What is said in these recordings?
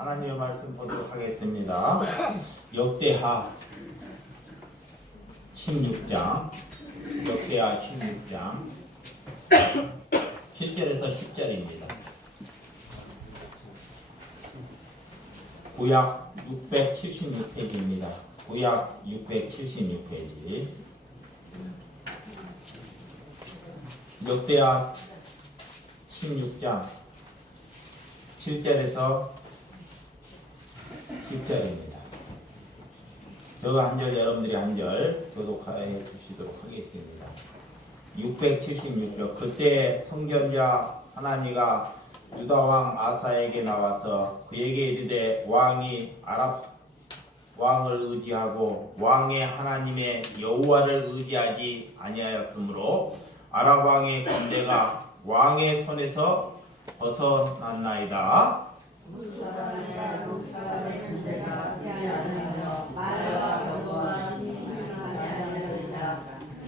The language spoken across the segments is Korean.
하나님의 말씀 보도록 하겠습니다. 역대하 16장 7절에서 10절입니다. 구약 676페이지입니다. 구약 676페이지. 역대하 16장 7절에서 10절입니다. 저가 한 절, 여러분들이 한 절 교독해 주시도록 하겠습니다. 676절. 그때 선견자 하나니가 유다왕 아사에게 나와서 그에게 이르되 왕이 아랍 왕을 의지하고 왕의 하나님의 여호와를 의지하지 아니하였으므로 아랍 왕의 군대가 왕의 손에서 벗어났나이다.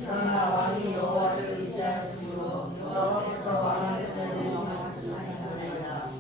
그러나 왕이 여호와를 의지하였으므로 여호와께서 왕의 손에 넘어가시리이다.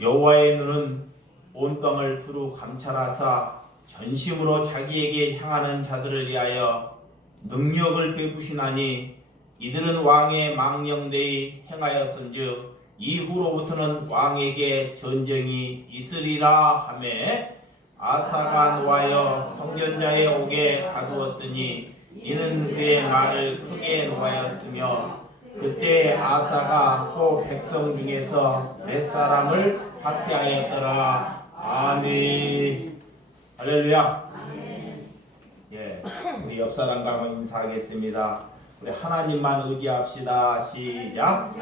여호와의 눈은 온 땅을 두루 감찰하사 전심으로 자기에게 향하는 자들을 위하여 능력을 베푸시나니 이들은 왕의 망령되이 행하였은즉 이후로부터는 왕에게 전쟁이 있으리라 하매 아사가 노하여 선견자의 옥에 가두었으니 이는 그의 말을 크게 노하였으며 그때 아사가 또 백성 중에서 몇 사람을 학대하였더라. 아멘. 할렐루야. 예, 우리 옆 사람과 한번 인사하겠습니다. 우리 하나님만 의지합시다. 시작.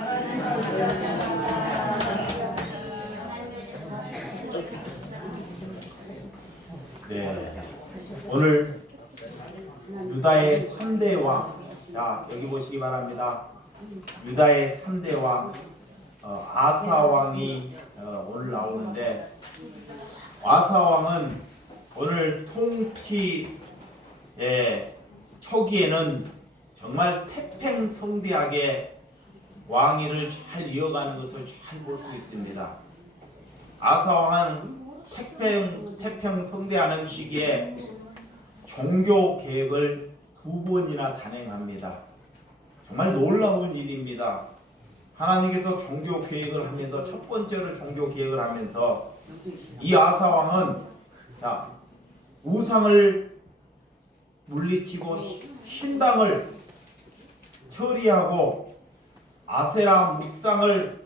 네, 오늘 유다의 3대 왕, 자 여기 보시기 바랍니다. 유다의 3대 왕 아사 왕이 오늘 나오는데, 아사 왕은 오늘 통치의 초기에는 정말 태평성대하게 왕위를 잘 이어가는 것을 잘 볼 수 있습니다. 아사 왕은 태평성대하는 시기에 종교 개혁을 2번이나 단행합니다. 정말 놀라운 일입니다. 하나님께서 종교 개혁을 하면서 첫 번째로 종교 개혁을 하면서 이 아사 왕은 우상을 물리치고 신당을 처리하고 아세라 묵상을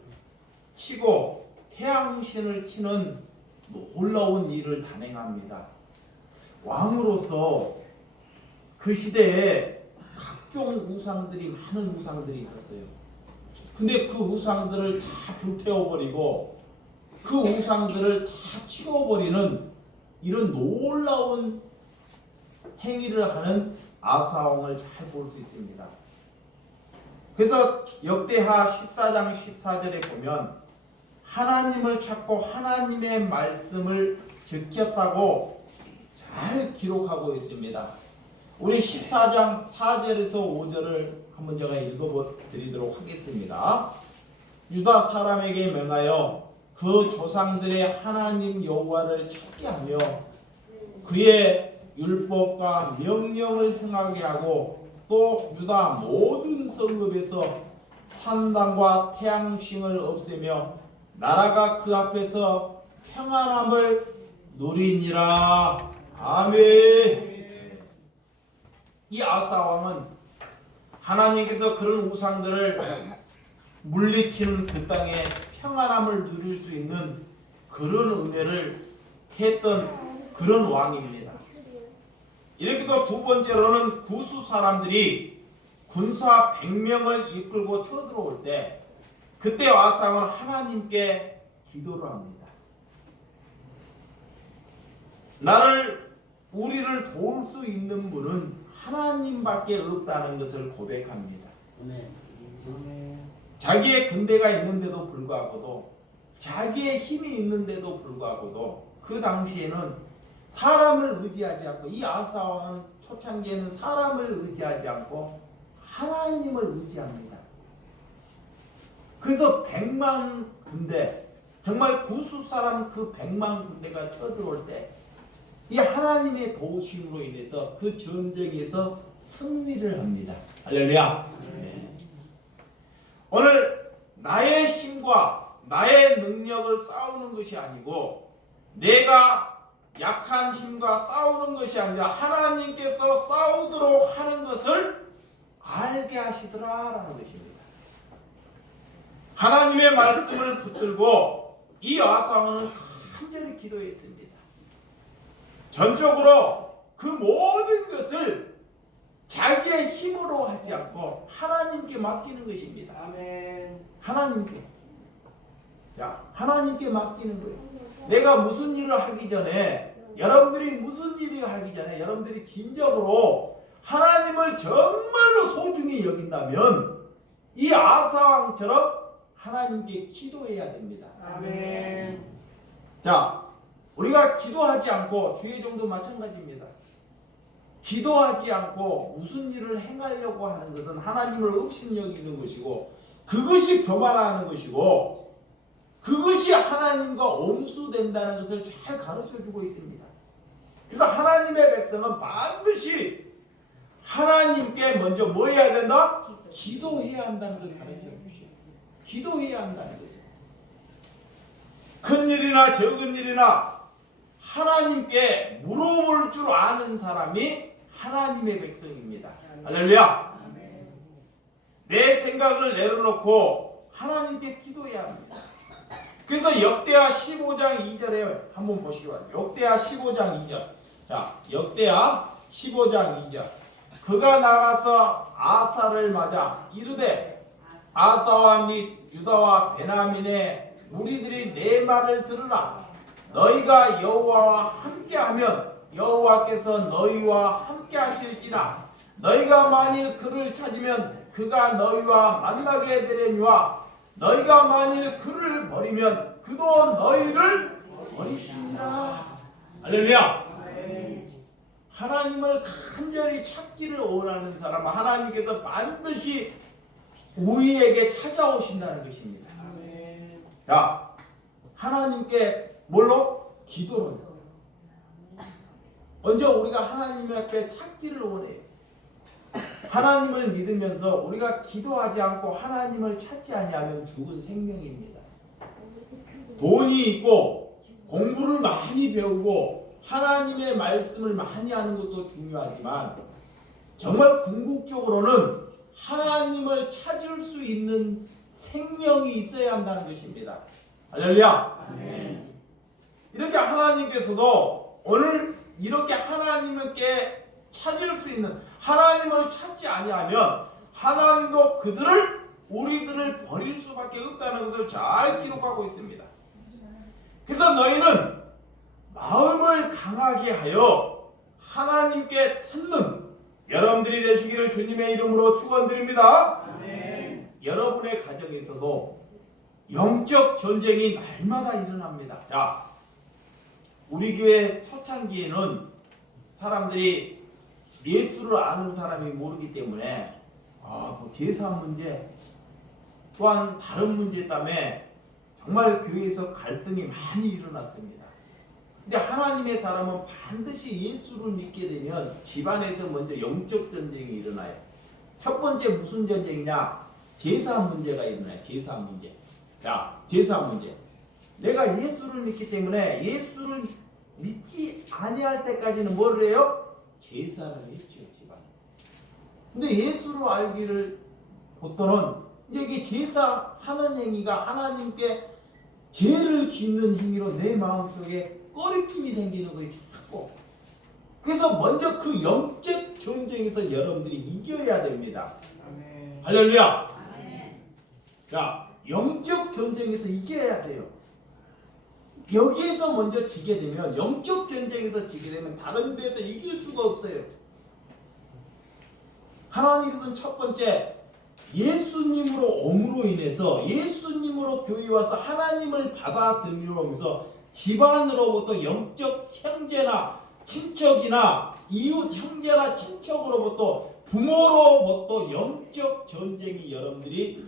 치고 태양신을 치는 놀라운 일을 단행합니다. 왕으로서 그 시대에 각종 우상들이, 많은 우상들이 있었어요. 근데 그 우상들을 다 불태워버리고 그 우상들을 다 치워버리는 이런 놀라운 행위를 하는 아사 왕을 잘 볼 수 있습니다. 그래서 역대하 14장 14절에 보면 하나님을 찾고 하나님의 말씀을 지켰다고 잘 기록하고 있습니다. 우리 14장 4절에서 5절을 한번 제가 읽어드리도록 하겠습니다. 유다 사람에게 명하여 그 조상들의 하나님 여호와를 찾게 하며 그의 율법과 명령을 행하게 하고 또 유다 모든 성읍에서 산당과 태양신을 없애며 나라가 그 앞에서 평안함을 누리니라. 아멘. 이 아사 왕은 하나님께서 그런 우상들을 물리치는 그 땅에 평안함을 누릴 수 있는 그런 은혜를 했던 그런 왕입니다. 이렇게 또 두 번째로는 구수 사람들이 군사 100명을 이끌고 쳐들어올 때 그때 아사 왕은 하나님께 기도를 합니다. 우리를 도울 수 있는 분은 하나님밖에 없다는 것을 고백합니다. 자기의 군대가 있는데도 불구하고도, 자기의 힘이 있는데도 불구하고도 그 당시에는 사람을 의지하지 않고, 이 아사 왕은 초창기에는 사람을 의지하지 않고 하나님을 의지합니다. 그래서 100만 군대, 정말 구수 사람 그 100만 군대가 쳐들어올 때 이 하나님의 도우심으로 인해서 그 전쟁에서 승리를 합니다. 할렐루야. 네. 오늘 나의 힘과 나의 능력을 싸우는 것이 아니고 내가 약한 힘과 싸우는 것이 아니라 하나님께서 싸우도록 하는 것을 알게 하시더라라는 것입니다. 하나님의 말씀을 붙들고 이 아사왕은 간절히 기도했습니다. 전적으로 그 모든 것을 자기의 힘으로 하지 않고 하나님께 맡기는 것입니다. 아멘. 하나님께. 자, 하나님께 맡기는 거예요. 내가 무슨 일을 하기 전에 여러분들이 무슨 일을 하기 전에 여러분들이 진정으로 하나님을 정말로 소중히 여긴다면 이 아사왕처럼 하나님께 기도해야 됩니다. 아멘. 자, 우리가 기도하지 않고 주의 종도 마찬가지입니다. 기도하지 않고 무슨 일을 행하려고 하는 것은 하나님을 업신여기는 것이고 그것이 교만하는 것이고 그것이 하나님과 엄수된다는 것을 잘 가르쳐주고 있습니다. 그래서 하나님의 백성은 반드시 하나님께 먼저 뭐 해야 된다? 기도해야 한다는 걸 가르쳐 주시오. 기도해야 한다는 것을. 큰 일이나 적은 일이나 하나님께 물어볼 줄 아는 사람이 하나님의 백성입니다. 할렐루야. 내 생각을 내려놓고 하나님께 기도해야 합니다. 그래서 역대하 15장 2절에 한번 보시기 바랍니다. 역대하 15장 2절. 자, 역대하 15장 2절. 그가 나가서 아사를 맞아 이르되 아사와 및 유다와 베냐민의 무리들이 내 말을 들으라. 너희가 여호와와 함께하면 여호와께서 너희와 함께하실지라. 너희가 만일 그를 찾으면 그가 너희와 만나게 되려니와 너희가 만일 그를 버리면 그도 너희를 버리시니라. 할렐루야. 하나님을 간절히 찾기를 원하는 사람은 하나님께서 반드시 우리에게 찾아오신다는 것입니다. 자, 하나님께 뭘로? 기도로. 먼저 우리가 하나님 앞에 찾기를 원해요. 하나님을 믿으면서 우리가 기도하지 않고 하나님을 찾지 아니하면 죽은 생명입니다. 돈이 있고 공부를 많이 배우고 하나님의 말씀을 많이 하는 것도 중요하지만 정말 궁극적으로는 하나님을 찾을 수 있는 생명이 있어야 한다는 것입니다. 할렐루야. 네. 이렇게 하나님께서도 오늘 이렇게 하나님께 찾을 수 있는, 하나님을 찾지 아니하면 하나님도 우리들을 버릴 수밖에 없다는 것을 잘 기록하고 있습니다. 그래서 너희는 마음을 강하게 하여 하나님께 찾는 여러분들이 되시기를 주님의 이름으로 축원드립니다. 여러분의 가정에서도 영적 전쟁이 날마다 일어납니다. 자, 우리 교회 초창기에는 사람들이 예수를 아는 사람이 모르기 때문에 뭐 제사 문제 또한 다른 문제 때문에 정말 교회에서 갈등이 많이 일어났습니다. 근데 하나님의 사람은 반드시 예수를 믿게 되면 집안에서 먼저 영적 전쟁이 일어나요. 첫 번째 무슨 전쟁이냐? 제사 문제가 일어나요. 제사 문제. 자, 제사 문제. 내가 예수를 믿기 때문에 예수를 믿지 아니할 때까지는 뭐를 해요? 제사를 했죠, 집안에. 근데 예수를 알기를 보통은 이제 이게 제사하는 행위가 하나님께 죄를 짓는 행위로 내 마음속에 꺼리낌이 생기는 거예요, 자꾸. 그래서 먼저 그 영적 전쟁에서 여러분들이 이겨야 됩니다. 아멘. 할렐루야. 아멘. 자, 영적 전쟁에서 이겨야 돼요. 여기에서 먼저 지게 되면, 영적 전쟁에서 지게 되면 다른 데서 이길 수가 없어요. 하나님께서는 첫 번째 예수님으로 옴으로 인해서 예수님으로 교회 와서 하나님을 받아들이면서 집안으로부터 영적 형제나 친척이나 이웃 형제나 친척으로부터 부모로부터 영적 전쟁이 여러분들이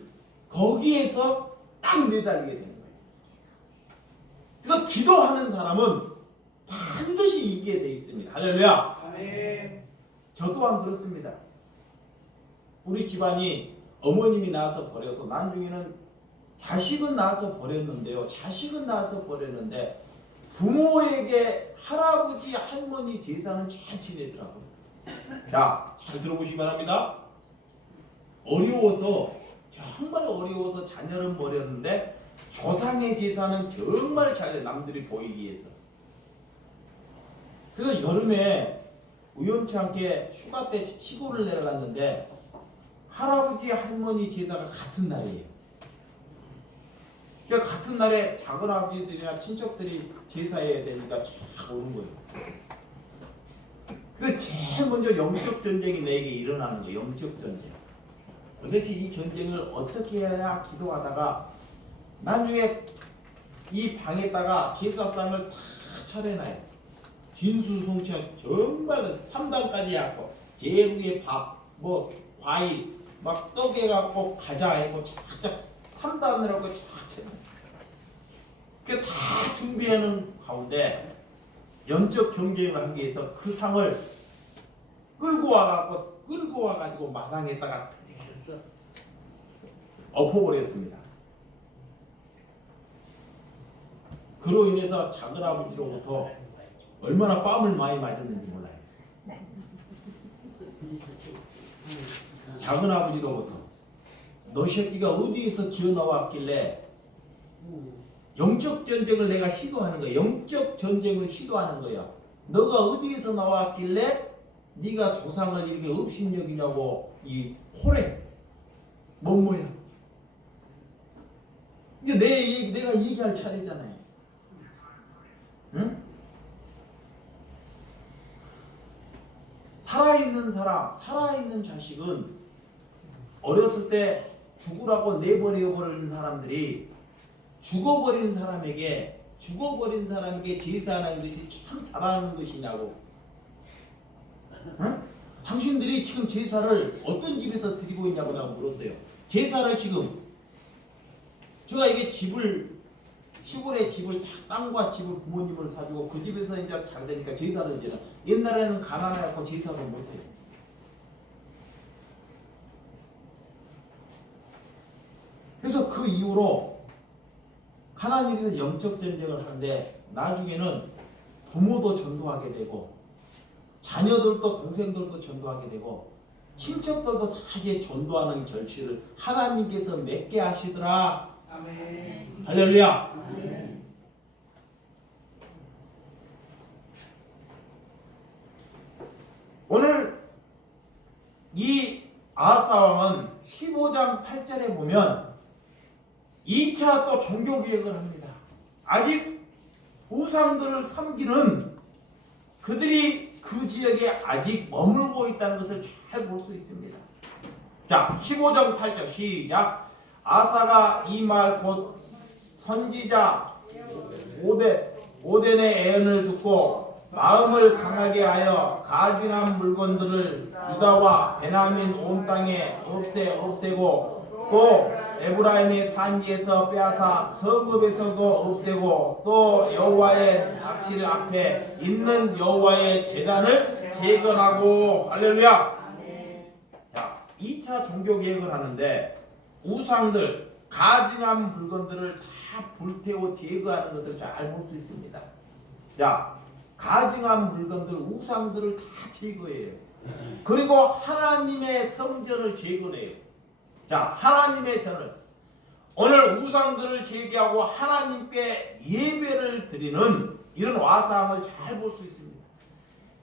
거기에서 딱 매달리게 되는 거예요. 기도하는 사람은 반드시 이기게 돼 있습니다. 할렐루야. 아멘. 저 또한 그렇습니다. 우리 집안이 어머님이 낳아서 버려서 나중에는 자식은 낳아서 버렸는데요. 자식은 낳아서 버렸는데 부모에게 할아버지 할머니 제사는 잘 지내더라고요. 자, 잘 들어보시기 바랍니다. 어려워서 정말 어려워서 자녀는 버렸는데 조상의 제사는 정말 잘해, 남들이 보이기 위해서. 그래서 여름에 우연치 않게 휴가 때 시골을 내려갔는데 할아버지 할머니 제사가 같은 날이에요. 그러니까 같은 날에 작은 아버지들이나 친척들이 제사해야 되니까 쫙 오는 거예요. 그래서 제일 먼저 영적 전쟁이 내게 일어나는 거예요. 영적 전쟁. 도대체 이 전쟁을 어떻게 해야 기도하다가 나중에 이 방에다가 제사상을 다 차려놔요. 진수성찬 정말 3단까지 하고 제일 위에 밥, 뭐 과일, 막 떡에 갖고 과자 해고 착착 3단을 하고 착착. 그 다 준비하는 가운데 영적 경쟁을 하기 위해서 그 상을 끌고 와가지고 마상에다가 엎어버렸습니다. 그로 인해서 작은아버지로부터 얼마나 뺨을 많이 맞았는지 몰라요. 작은아버지로부터 너 새끼가 어디에서 기어나왔길래 영적 전쟁을 내가 시도하는 거야. 영적 전쟁을 시도하는 거야. 너가 어디에서 나왔길래 네가 조상을 이렇게 업신여기냐고 이 호래 뭔 모양. 이제 내가 얘기할 차례잖아요. 응? 살아있는 사람, 살아있는 자식은 어렸을 때 죽으라고 내버려버리는 사람들이 죽어버린 사람에게 제사하는 것이 참 잘하는 것이냐고. 응? 당신들이 지금 제사를 어떤 집에서 드리고 있냐고 내가 물었어요. 제사를 지금 제가 이게 시골에 집을 땅과 집을 부모님을 사주고 그 집에서 이제 잘 되니까 제사를 지내. 옛날에는 가난해갖고 제사도 못해요. 그래서 그 이후로 하나님께서 영적 전쟁을 하는데 나중에는 부모도 전도하게 되고 자녀들도 동생들도 전도하게 되고 친척들도 다 이제 전도하는 결실을 하나님께서 맺게 하시더라. 아멘. 할렐루야. 아멘. 오늘 이 아하스왕은 15장 8절에 보면 2차 또 종교 개혁을 합니다. 아직 우상들을 섬기는 그들이 그 지역에 아직 머물고 있다는 것을 잘 볼 수 있습니다. 자, 15장 8절 시작. 아사가 이 말 곧 선지자 오덴의 애언을 듣고 마음을 강하게 하여 가증한 물건들을 유다와 베냐민 온 땅에 없애고 또 에브라임의 산지에서 빼앗아 성읍에서도 없애고 또 여호와의 낚실 앞에 있는 여호와의 제단을 재건하고. 할렐루야. 자, 2차 종교 개혁을 하는데 우상들, 가증한 물건들을 다 불태워 제거하는 것을 잘 볼 수 있습니다. 자, 가증한 물건들, 우상들을 다 제거해요. 그리고 하나님의 성전을 재건해요. 자, 하나님의 전을 오늘 우상들을 제거하고 하나님께 예배를 드리는 이런 와상을 잘 볼 수 있습니다.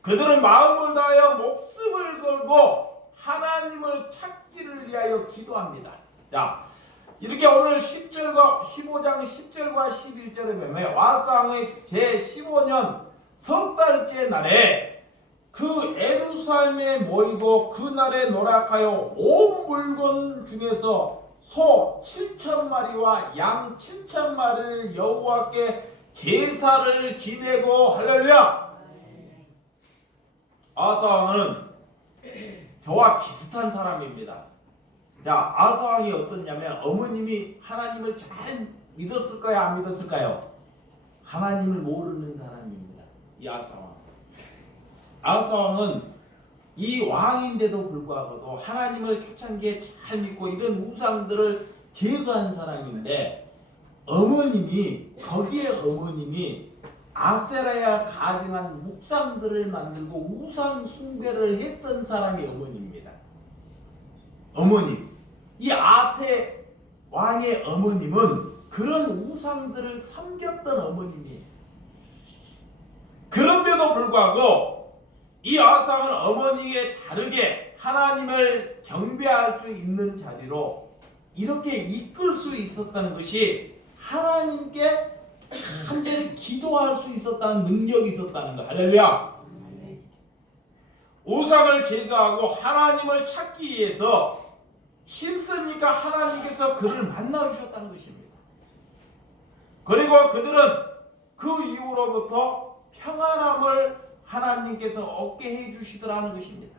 그들은 마음을 다하여 목숨을 걸고 하나님을 찾기를 위하여 기도합니다. 자, 이렇게 오늘 10절과 15장 10절과 11절에 보면 와상의 제15년 석 달째 날에 그 에루살렘에 모이고 그 날에 노력하여 온 물건 중에서 소 7,000마리와 양 7,000마리를 여호와께 제사를 지내고. 할렐루야. 아하스왕은 저와 비슷한 사람입니다. 자, 아하스왕이 어떻냐면 어머님이 하나님을 잘 믿었을까요? 안 믿었을까요? 하나님을 모르는 사람입니다. 이 아하스왕. 아하스왕은 이 왕인데도 불구하고도 하나님을 초창기에 잘 믿고 이런 우상들을 제거한 사람인데 어머님이 아세라야 가증한 묵상들을 만들고 우상 숭배를 했던 사람이 어머니입니다. 어머님. 이 아세 왕의 어머님은 그런 우상들을 섬겼던 어머님이에요. 그런데도 불구하고 이 아하스왕은 어머니에 다르게 하나님을 경배할 수 있는 자리로 이렇게 이끌 수 있었다는 것이 하나님께 간절히 기도할 수 있었다는 능력이 있었다는 거. 할렐루야. 우상을 제거하고 하나님을 찾기 위해서 힘쓰니까 하나님께서 그를 만나주셨다는 것입니다. 그리고 그들은 그 이후로부터 평안함을 하나님께서 얻게 해주시더라는 것입니다.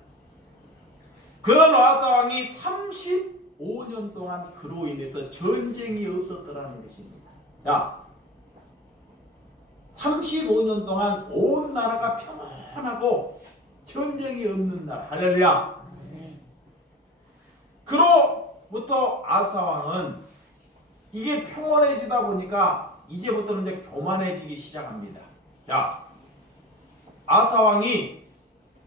그런 아하스왕이 35년 동안 그로 인해서 전쟁이 없었더라는 것입니다. 자, 35년 동안 온 나라가 평안하고 전쟁이 없는 나라. 할렐루야. 그로부터 아하스 왕은 이게 평온해지다 보니까 이제부터는 이제 교만해지기 시작합니다. 자, 아하스 왕이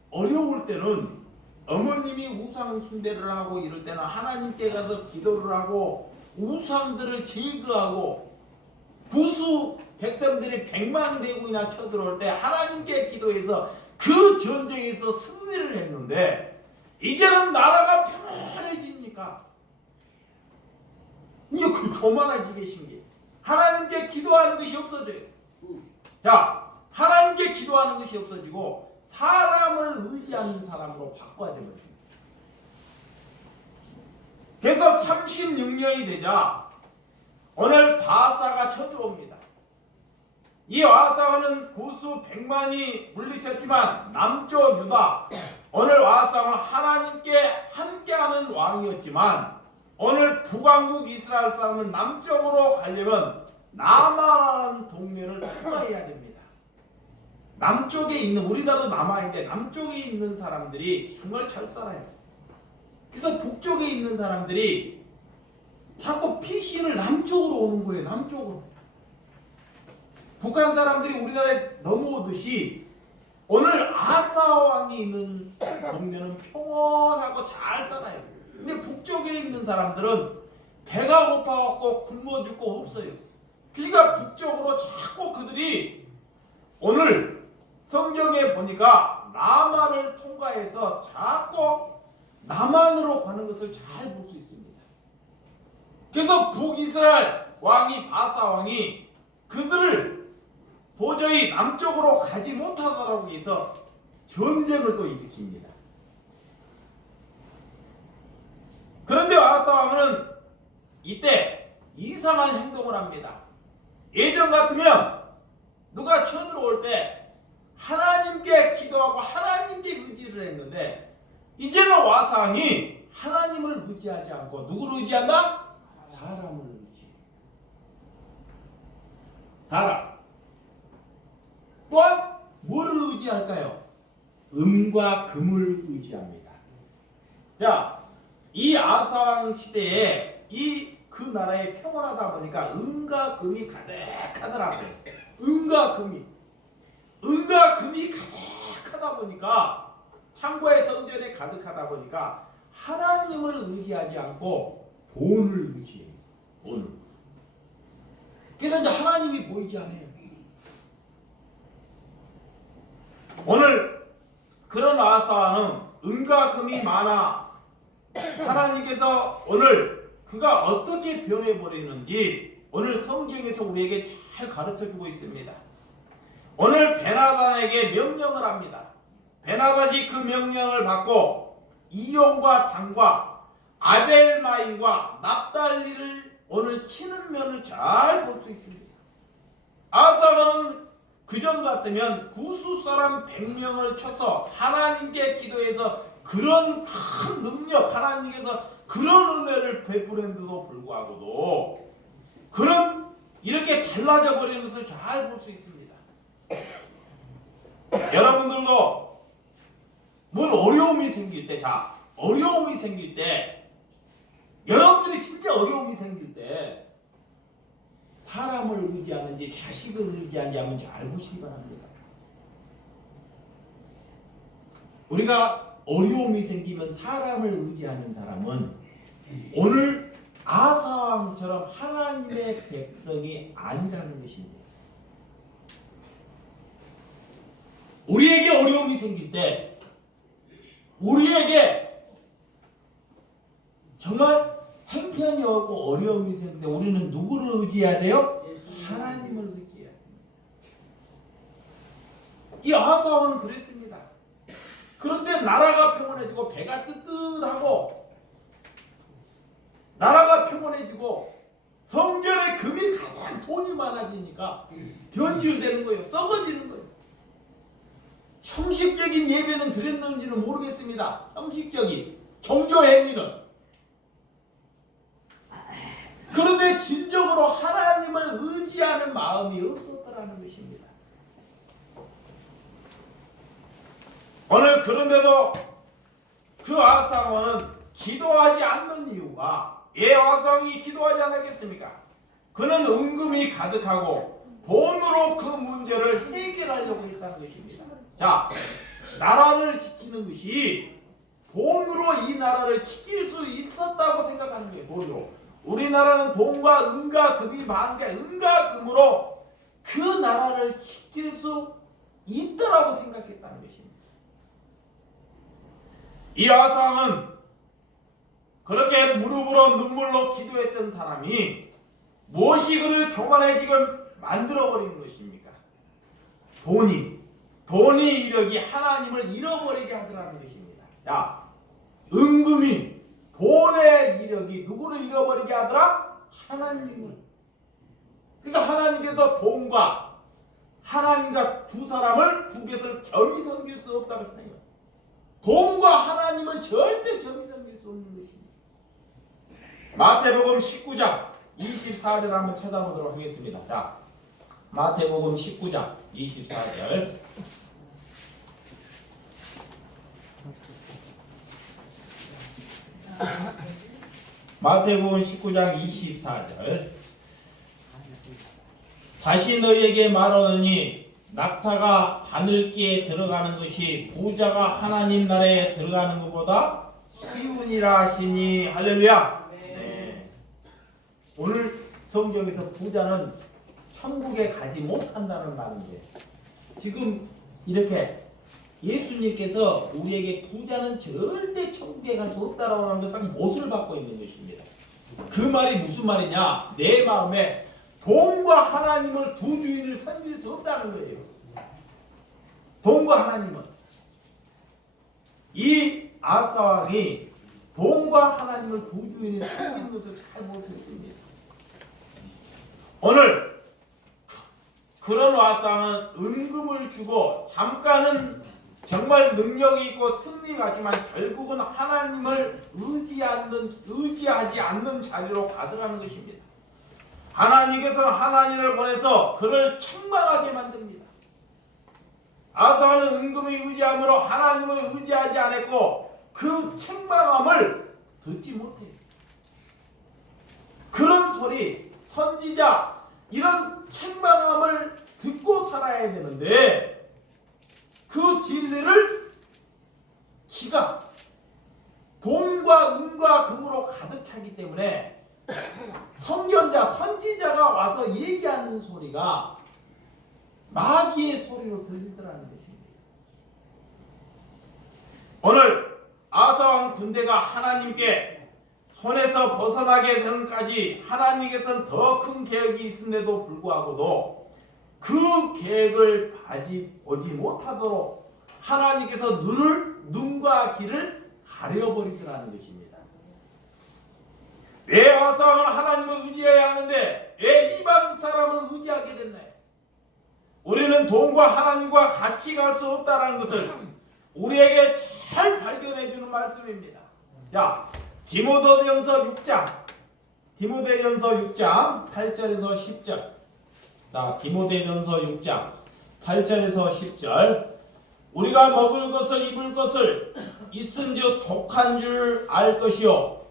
어려울 때는 어머님이 우상 숭배를 하고 이럴 때는 하나님께 가서 기도를 하고 우상들을 제거하고 구수 백성들이 100만 대군이나 쳐들어올 때 하나님께 기도해서 그 전쟁에서 승리를 했는데 이제는 나라가 평안해지니까 이제 그 교만해지게 신기해. 하나님께 기도하는 것이 없어져요. 자, 하나님께 기도하는 것이 없어지고 사람을 의지하는 사람으로 바꿔져 버립니다. 그래서 36년이 되자 오늘 바사가 쳐들어옵니다. 이 아하스왕은 구수 100만이 물리쳤지만 남쪽 유다, 오늘 아하스왕은 하나님께 함께하는 왕이었지만 오늘 북왕국 이스라엘 사람은 남쪽으로 가려면 남한라는 동네를 통과해야 됩니다. 남쪽에 있는, 우리나라도 남한인데 남쪽에 있는 사람들이 정말 잘 살아요. 그래서 북쪽에 있는 사람들이 자꾸 피신을 남쪽으로 오는 거예요. 남쪽으로. 북한 사람들이 우리나라에 넘어오듯이 오늘 아하스 왕이 있는 동네는 평온하고 잘 살아요. 근데 북쪽에 있는 사람들은 배가 고파갖고 굶어 죽고 없어요. 그러니까 북쪽으로 자꾸 그들이 오늘 성경에 보니까 남한을 통과해서 자꾸 남한으로 가는 것을 잘 볼 수 있습니다. 그래서 북이스라엘 왕이 바사 왕이 그들을 도저히 남쪽으로 가지 못하도록 해서 전쟁을 또 일으킵니다. 그런데 아하스 왕은 이때 이상한 행동을 합니다. 예전 같으면 누가 쳐들어올 때 하나님께 기도하고 하나님께 의지를 했는데 이제는 아하스 왕이 하나님을 의지하지 않고 누구를 의지한다? 사람을 의지해. 사람. 또한 뭐를 의지할까요? 은과 금을 의지합니다. 자, 이 아하스 왕 시대에 그 나라에 평온하다 보니까 은과 금이 가득하더라고요. 은과 금이 가득하다 보니까 창고의 성전에 가득하다 보니까 하나님을 의지하지 않고 돈을 의지해요. 돈을. 그래서 이제 하나님이 보이지 않아요. 오늘 그런 아하스 왕은 은과 금이 많아 하나님께서 오늘 그가 어떻게 변해버리는지 오늘 성경에서 우리에게 잘 가르쳐주고 있습니다. 오늘 베나단에게 명령을 합니다. 베나단이 그 명령을 받고 이용과 단과 아벨마임과 납달리를 오늘 치는 면을 잘 볼 수 있습니다. 아하스 왕은 그전 같으면 구수 사람 100명을 쳐서 하나님께 기도해서 그런 큰 능력, 하나님께서 그런 은혜를 베푸는데도 불구하고도 그런 이렇게 달라져 버리는 것을 잘 볼 수 있습니다. 여러분들도 뭘 어려움이 생길 때, 어려움이 생길 때, 여러분들이 진짜 어려움이 생길 때 사람을 의지하는지 자식을 의지하는지 한번 잘 보시기 바랍니다. 우리가 어려움이 생기면 사람을 의지하는 사람은 오늘 아사왕처럼 하나님의 백성이 아니라는 것입니다. 우리에게 어려움이 생길 때, 우리에게 정말 행편이 없고 어려움이 생길 때 우리는 누구를 의지해야 돼요? 하나님을 의지해야 됩니다. 이 아사왕은 그랬습니다. 그런데 나라가 평온해지고 배가 뜨뜻하고 나라가 평온해지고 성전에 금이 가득 돈이 많아지니까 변질되는 거예요. 썩어지는 거예요. 형식적인 예배는 드렸는지는 모르겠습니다. 형식적인 종교 행위는. 그런데 진정으로 하나님을 의지하는 마음이 없었더라는 것입니다. 오늘 그런데도 그 아사왕은 기도하지 않는 이유가, 예, 아사왕이 기도하지 않았겠습니까? 그는 은금이 가득하고 돈으로 그 문제를 해결하려고 했다는 것입니다. 자, 나라를 지키는 것이 돈으로 이 나라를 지킬 수 있었다고 생각하는 거예요. 돈으로. 우리나라는 돈과 은과 금이 많으니까 은과 금으로 그 나라를 지킬 수 있다라고 생각했다는 것입니다. 이 아사왕은 그렇게 무릎으로 눈물로 기도했던 사람이 무엇이 그를 교만해 지금 만들어버리는 것입니까? 돈이 이력이 하나님을 잃어버리게 하더라는 것입니다. 자, 은금이, 돈의 이력이 누구를 잃어버리게 하더라? 하나님을. 그래서 하나님께서 돈과 하나님과 두 것을 겸히 섬길 수 없다고 생각해요. 돈과 하나님을 절대 겸히 섬길 수 없는 것입니다. 마태복음 19장 24절 한번 찾아보도록 하겠습니다. 자, 마태복음 19장 24절. 마태복음 19장 24절. 다시 너희에게 말하노니 낙타가 바늘기에 들어가는 것이 부자가 하나님 나라에 들어가는 것보다 쉬우니라 하시니. 할렐루야. 네. 오늘 성경에서 부자는 천국에 가지 못한다는 말인데, 지금 이렇게 예수님께서 우리에게 부자는 절대 천국에 갈 수 없다라고 하는 걸 딱 못을 받고 있는 것입니다. 그 말이 무슨 말이냐? 내 마음에 돈과 하나님을 두 주인을 섬길 수 없다는 거예요. 돈과 하나님은. 이 아사왕이 돈과 하나님을 두 주인을 섬기는 것을 잘 볼 수 있습니다. 오늘 그런 아사왕은 은금을 주고 잠깐은 정말 능력이 있고 승리가 있지만 결국은 하나님을 의지하지 않는 자리로 가더라는 것입니다. 하나님께서는 하나님을 보내서 그를 책망하게 만듭니다. 아사왕은 은금을 의지함으로 하나님을 의지하지 않았고 그 책망함을 듣지 못해요. 그런 소리, 선지자, 이런 책망함을 듣고 살아야 되는데 그 진리를 기가 돈과 은과 금으로 가득 차기 때문에 선견자, 선지자가 와서 얘기하는 소리가 마귀의 소리로 들리더라는 것입니다. 오늘 아사왕 군대가 하나님께 손에서 벗어나게 되는까지 하나님께서는 더 큰 계획이 있음에도 불구하고도 그 계획을 보지 못하도록 하나님께서 눈과 귀를 가려버리더라는 것입니다. 왜 아사왕은 하나님을 의지해야 하는데 왜 이방 사람을 의지하게 됐나요? 우리는 돈과 하나님과 같이 갈 수 없다는 것을 우리에게 잘 발견해 주는 말씀입니다. 자, 디모데전서 6장 8절에서 10절. 자, 디모데전서 6장 8절에서 10절. 우리가 먹을 것을 입을 것을 있은즉 족한 줄 알 것이요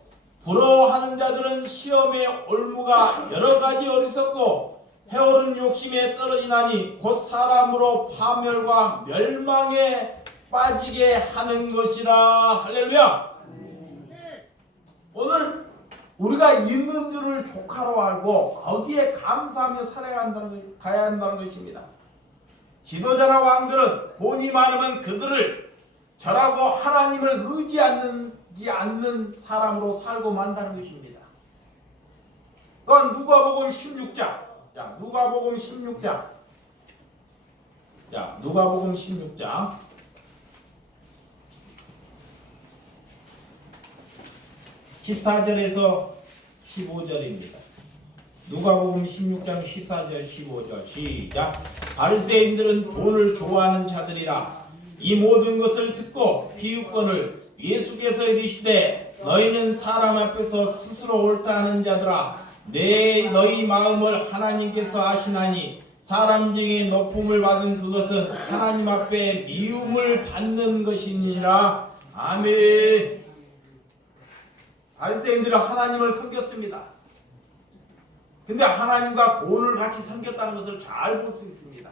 부러워하는 자들은 시험의 올무가 여러 가지 어리석고 해오른 욕심에 떨어지나니 곧 사람으로 파멸과 멸망에 빠지게 하는 것이라. 할렐루야. 오늘 우리가 있는 줄을 조카로 알고 거기에 감사하며 가야 한다는 것입니다. 지도자나 왕들은 돈이 많으면 그들을 절하고 하나님을 의지하지 않는 사람으로 살고 만다는 것입니다. 또한 누가복음 16장. 자, 누가복음 16장. 자, 누가복음 16장. 14절에서 15절입니다. 누가복음 16장 14절 15절 시작. 바리새인들은 돈을 좋아하는 자들이라. 이 모든 것을 듣고 비유권을 예수께서 이르시되 너희는 사람 앞에서 스스로 옳다 하는 자들아 너희 마음을 하나님께서 아시나니 사람 중에 높음을 받은 그것은 하나님 앞에 미움을 받는 것이니라. 아멘. 바리새인들은 하나님을 섬겼습니다. 근데 하나님과 돈을 같이 섬겼다는 것을 잘 볼 수 있습니다.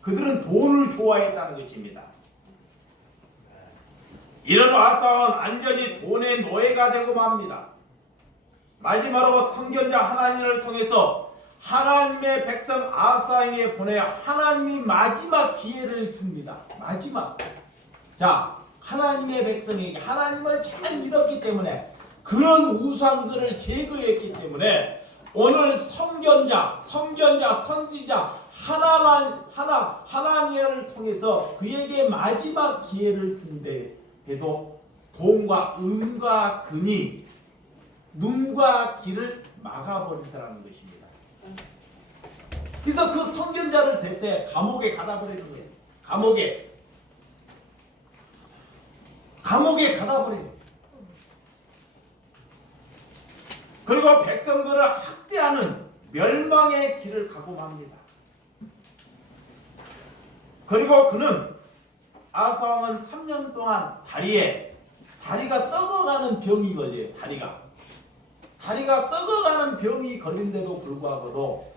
그들은 돈을 좋아했다는 것입니다. 이런 아사는 완전히 돈의 노예가 되고 맙니다. 마지막으로 선견자 하나님을 통해서 하나님의 백성 아사에게 보내 하나님이 마지막 기회를 줍니다. 마지막. 자, 하나님의 백성에게 하나님을 잘 믿었기 때문에 그런 우상들을 제거했기 때문에 오늘 선지자 하나님을 통해서 그에게 마지막 기회를 준대도 돈과 은과 금이 눈과 귀를 막아버리더라는 것입니다. 그래서 그 선지자를 댈 때 감옥에 가다 버리는 거예요. 감옥에 가다 버려요. 그리고 백성들을 학대하는 멸망의 길을 가고 맙니다. 그리고 그는 아사왕은 3년 동안 다리가 썩어가는 병이 걸려요. 다리가 썩어가는 병이 걸린데도 불구하고도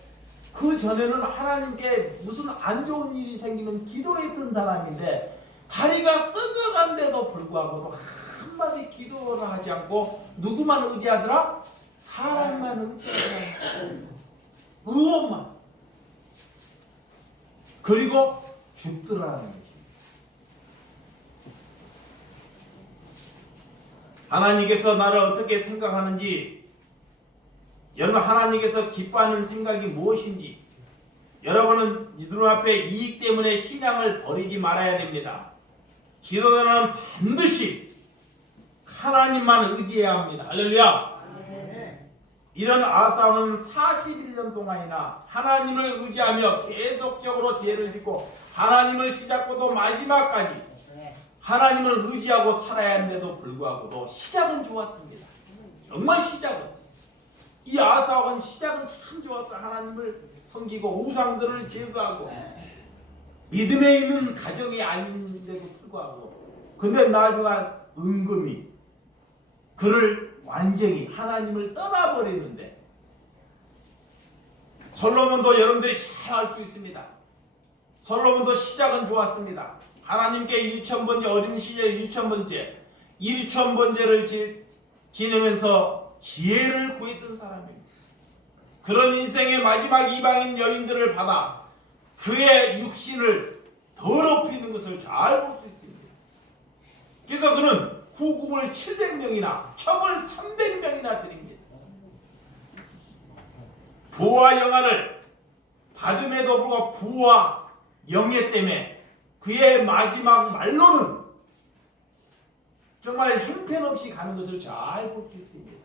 그 전에는 하나님께 무슨 안 좋은 일이 생기면 기도했던 사람인데 다리가 썩어간데도 불구하고도 한마디 기도를 하지 않고 누구만 의지하더라? 사람만 의지하더라. 의원만. 그리고 죽더라는 것입니다. 하나님께서 나를 어떻게 생각하는지, 여러분 하나님께서 기뻐하는 생각이 무엇인지, 여러분은 눈앞에 이익 때문에 신앙을 버리지 말아야 됩니다. 지도자는 반드시 하나님만 의지해야 합니다. 할렐루야. 이런 아사는 41년 동안이나 하나님을 의지하며 계속적으로 죄를 짓고 하나님을 시작부터 마지막까지 하나님을 의지하고 살아야 하는데도 불구하고도 시작은 좋았습니다. 정말 시작은. 이 아사왕은 시작은 참 좋았어요. 하나님을 섬기고 우상들을 제거하고 믿음에 있는 가정이 아닌데도 불구하고 근데 나중에 은금이 그를 완전히 하나님을 떠나버리는데 솔로몬도 여러분들이 잘 알 수 있습니다. 솔로몬도 시작은 좋았습니다. 하나님께 1000번째 어린 시절 1000번째를 지내면서 지혜를 구했던 사람입니다. 그런 인생의 마지막 이방인 여인들을 받아 그의 육신을 더럽히는 것을 잘 볼 수 있습니다. 그래서 그는 후궁을 700명이나 첩을 300명이나 드립니다. 부와 영화를 받음에도 불구하고 부와 영예 때문에 그의 마지막 말로는 정말 형편없이 가는 것을 잘 볼 수 있습니다.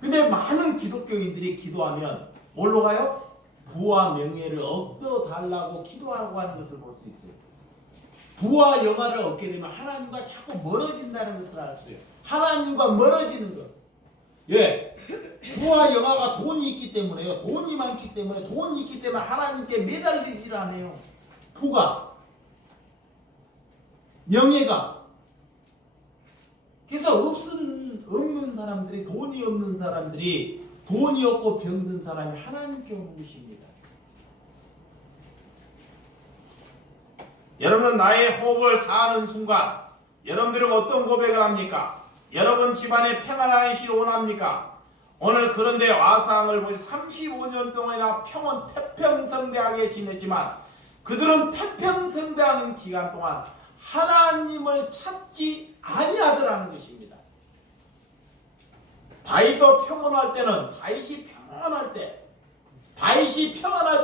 근데 많은 기독교인들이 기도하면 뭘로 가요? 부와 명예를 얻어달라고 기도하고 하는 것을 볼 수 있어요. 부와 영화를 얻게 되면 하나님과 자꾸 멀어진다는 것을 알 수 있어요. 하나님과 멀어지는 것. 예. 부와 영화가 돈이 있기 때문에요. 돈이 많기 때문에 하나님께 매달리질 않아요. 부가, 명예가. 그래서 없는 사람들이, 돈이 없는 사람들이, 돈이 없고 병든 사람이 하나님께 오는 것입니다. 여러분, 나의 호흡을 다하는 순간 여러분들은 어떤 고백을 합니까? 여러분 집안에 평안하시길 원합니까? 오늘 그런데 아상을 보시 35년 동안이나 평온 태평성대하게 지냈지만 그들은 태평성대하는 기간 동안 하나님을 찾지 아니하더라는 것입니다. 다윗이 평안할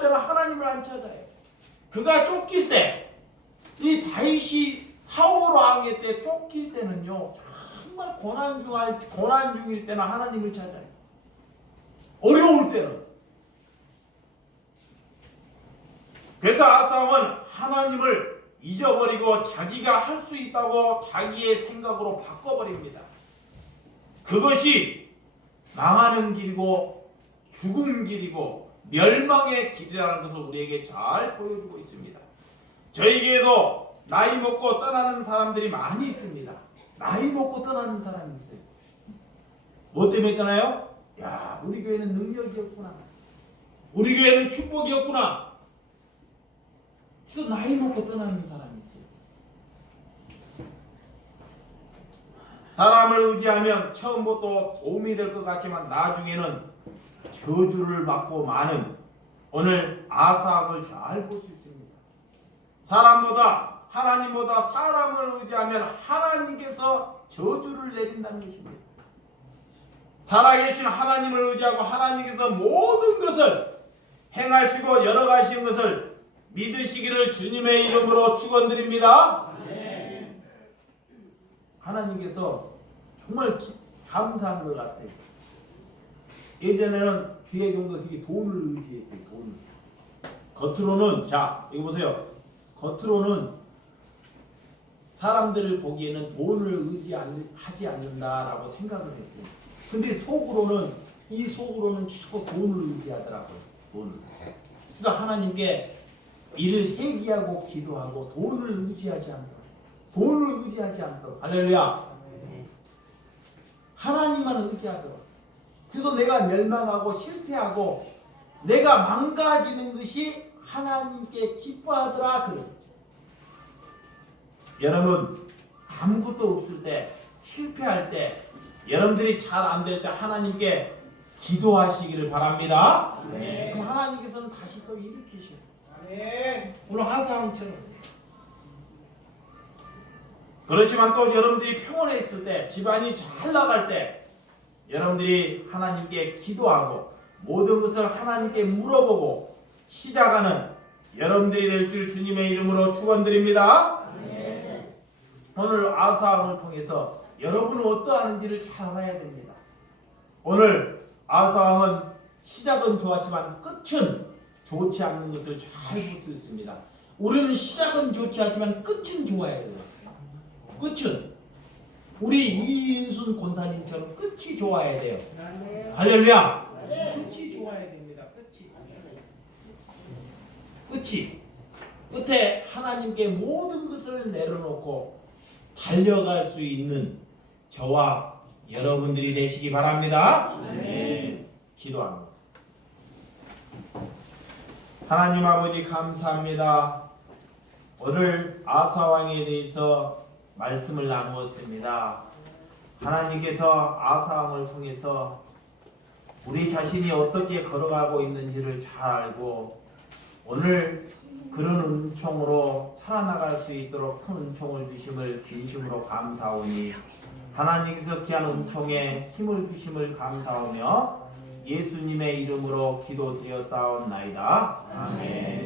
때는 하나님을 안 찾아요. 그가 쫓길 때, 이 다윗이 사울 왕의 때 쫓길 때는요, 정말 고난 중일 때는 하나님을 찾아요. 어려울 때는. 그래서 아상은 하나님을 잊어버리고 자기가 할 수 있다고 자기의 생각으로 바꿔버립니다. 그것이 망하는 길이고 죽은 길이고 멸망의 길이라는 것을 우리에게 잘 보여주고 있습니다. 저에게도 나이 먹고 떠나는 사람들이 많이 있습니다. 나이 먹고 떠나는 사람이 있어요. 뭐 때문에 떠나요? 야, 우리 교회는 능력이 없구나. 우리 교회는 축복이 없구나. 그래서 나이 먹고 떠나는 사람이 있어요. 사람을 의지하면 처음부터 도움이 될 것 같지만 나중에는 저주를 받고 마는, 오늘 아삭을 잘 볼 수 있습니다. 사람보다, 하나님보다 사람을 의지하면 하나님께서 저주를 내린다는 것입니다. 살아계신 하나님을 의지하고 하나님께서 모든 것을 행하시고 열어가신 것을 믿으시기를 주님의 이름으로 축원드립니다. 하나님께서 정말 감사한 것 같아요. 예전에는 주의 종도식이 돈을 의지했어요. 돈을. 겉으로는, 자 이거 보세요. 겉으로는 사람들을 보기에는 돈을 의지하지 않는다라고 생각을 했어요. 근데 속으로는 자꾸 돈을 의지하더라고요. 돈을. 그래서 하나님께 이를 회개하고 기도하고 돈을 의지하지 않도록 할렐루야. 하나님만 의지하도록. 그래서 내가 멸망하고 실패하고 내가 망가지는 것이 하나님께 기뻐하더라. 그래. 여러분, 아무것도 없을 때, 실패할 때, 여러분들이 잘 안 될 때 하나님께 기도하시기를 바랍니다. 네. 그럼 하나님께서는 다시 또 일으키셔요. 네. 오늘 하사함처럼. 그렇지만 또 여러분들이 평온해 있을 때, 집안이 잘 나갈 때, 여러분들이 하나님께 기도하고 모든 것을 하나님께 물어보고 시작하는 여러분들이 될 줄 주님의 이름으로 축원드립니다. 네. 오늘 아사함을 통해서 여러분은 어떠하는지를 잘 알아야 됩니다. 오늘 아사함은 시작은 좋았지만 끝은 좋지 않는 것을 잘 볼 수 있습니다. 우리는 시작은 좋지 않지만 끝은 좋아야 돼요. 끝은 우리 이인순 권사님처럼 끝이 좋아야 돼요. 할렐루야. 끝이 좋아야 됩니다. 끝에 하나님께 모든 것을 내려놓고 달려갈 수 있는 저와 여러분들이 되시기 바랍니다. 네. 기도합니다. 하나님 아버지 감사합니다. 오늘 아사왕에 대해서 말씀을 나누었습니다. 하나님께서 아사왕을 통해서 우리 자신이 어떻게 걸어가고 있는지를 잘 알고 오늘 그런 은총으로 살아나갈 수 있도록 큰 은총을 주심을 진심으로 감사하오니 하나님께서 귀한 은총에 힘을 주심을 감사하며 예수님의 이름으로 기도드려 싸움나이다. 아멘.